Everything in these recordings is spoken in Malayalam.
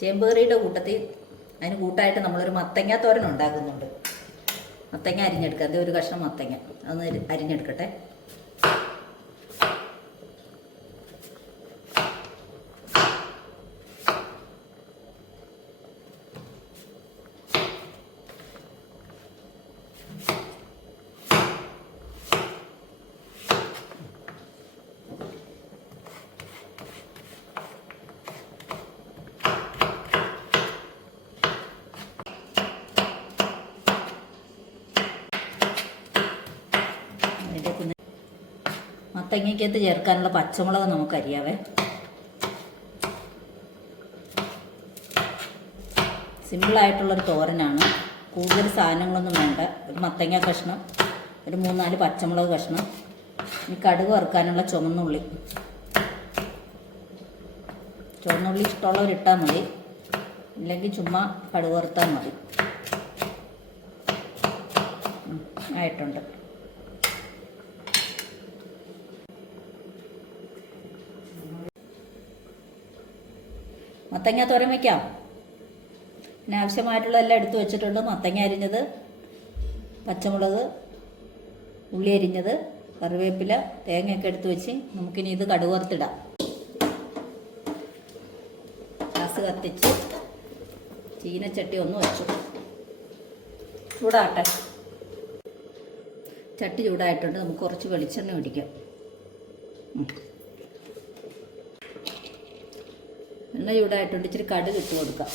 ചേമ്പേറിയുടെ കൂട്ടത്തിൽ അതിന് കൂട്ടായിട്ട് നമ്മളൊരു മത്തങ്ങ തോരൻ ഉണ്ടാക്കുന്നുണ്ട്. മത്തങ്ങ അരിഞ്ഞെടുക്കുക. അതേ ഒരു കഷ്ണം മത്തങ്ങ. അതൊന്ന് അരിഞ്ഞെടുക്കട്ടെ. മത്തങ്ങയ്ക്കകത്ത് ചേർക്കാനുള്ള പച്ചമുളക് നമുക്ക് സിമ്പിളായിട്ടുള്ളൊരു തോരനാണ്. കൂടുതൽ സാധനങ്ങളൊന്നും വേണ്ട. ഒരു മത്തങ്ങ കഷ്ണം ഒരു മൂന്നാൽ പച്ചമുളക് കഷ്ണം ഈ കടുക് വറുക്കാനുള്ള ചുമന്നുള്ളി ചുവന്നുള്ളി ഇഷ്ടമുള്ളവരിട്ടാൽ മതി. ഇല്ലെങ്കിൽ ചുമ്മാ കടുക് വറുത്താൽ മതി. ആയിട്ടുണ്ട്. മത്തങ്ങ തോരൻ വയ്ക്കാം പിന്നെ ആവശ്യമായിട്ടുള്ളതെല്ലാം എടുത്തു വെച്ചിട്ടുണ്ട്. മത്തങ്ങ അരിഞ്ഞത് പച്ചമുളക് ഉള്ളി അരിഞ്ഞത് കറിവേപ്പില തേങ്ങയൊക്കെ എടുത്ത് വെച്ച് നമുക്കിനി ഇത് കടുക് വറുത്തിടാം. ഗ്യാസ് കത്തിച്ച് ചീനച്ചട്ടി ഒന്ന് വെച്ചു. ചൂടാട്ടെ ചട്ടി ചൂടായിട്ടുണ്ട്. നമുക്ക് കുറച്ച് വെളിച്ചെണ്ണ ഒഴിക്കാം. എണ്ണ ചൂടായിട്ടുണ്ട് ഇച്ചിരി കടുക് ഇട്ട് കൊടുക്കാം.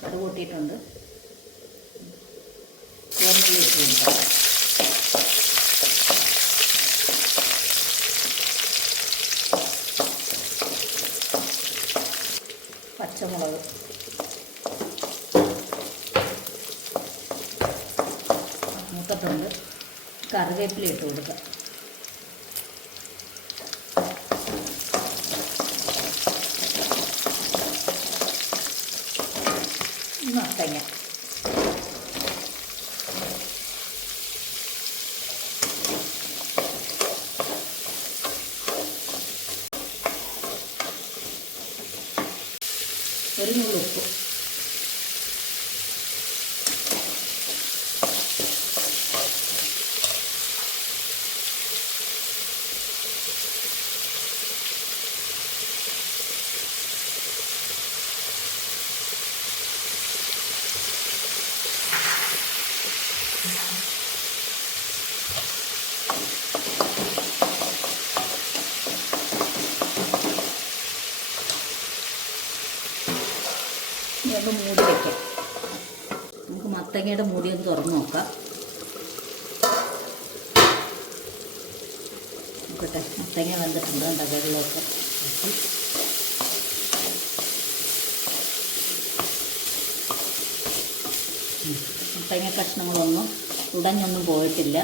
കടുക് കൂട്ടിയിട്ടുണ്ട്. കൊടുക്കാം. പച്ചമുളക്. മൂക്കത്തുണ്ട് കറിവേപ്പില ഇട്ട് കൊടുക്കുക. മത്തങ്ങ ഒരു നുള്ളു ഒന്ന് മൂടി വയ്ക്കാം നമുക്ക് മത്തങ്ങയുടെ മൂടി ഒന്ന് തുറന്നു നോക്കാം. നോക്കട്ടെ മത്തങ്ങ വെന്തിട്ടുണ്ട് വെള്ളമൊക്കെ. മത്തങ്ങ കഷ്ണങ്ങളൊന്നും ഉടഞ്ഞൊന്നും പോയിട്ടില്ല.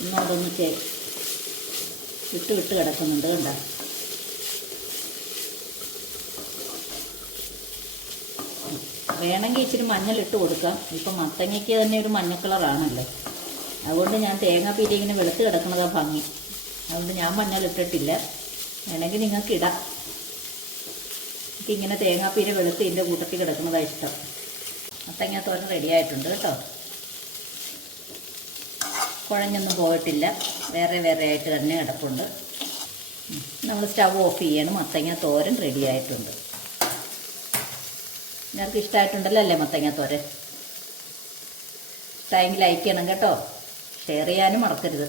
ഒന്നും അതൊന്ന് ചേ വിട്ട് വിട്ട് കിടക്കുന്നുണ്ട് കണ്ടോ. വേണമെങ്കിൽ ഇച്ചിരി മഞ്ഞളിട്ട് കൊടുക്കാം. ഇപ്പം മത്തങ്ങയ്ക്ക് തന്നെ ഒരു മഞ്ഞ കളറാണല്ലോ. അതുകൊണ്ട് ഞാൻ തേങ്ങാപ്പീരി ഇങ്ങനെ വെളുത്ത് കിടക്കുന്നതാ ഭംഗി. അതുകൊണ്ട് ഞാൻ മഞ്ഞളിട്ടിട്ടില്ല. വേണമെങ്കിൽ നിങ്ങൾക്ക് ഇടാം. എനിക്കിങ്ങനെ തേങ്ങാപ്പീര വെളുത്ത് ഇതിന്റെ കൂട്ടത്തിൽ കിടക്കുന്നതാണ് ഇഷ്ടം. മത്തങ്ങ തോരൻ റെഡിയായിട്ടുണ്ട് കേട്ടോ. കുഴഞ്ഞൊന്നും പോയിട്ടില്ല. വേറെ വേറെ ആയിട്ട് തന്നെ കിടപ്പുണ്ട്. നമ്മൾ സ്റ്റവ് ഓഫ് ചെയ്യണം. മത്തങ്ങ തോരൻ റെഡി ആയിട്ടുണ്ട്. നിങ്ങൾക്ക് ഇഷ്ടമായിട്ടുണ്ടല്ലോ അല്ലേ മത്തങ്ങ തോരൻ ഇഷ്ടമെങ്കിൽ ലൈക്ക് ചെയ്യണം കേട്ടോ. ഷെയർ ചെയ്യാനും മറക്കരുത്.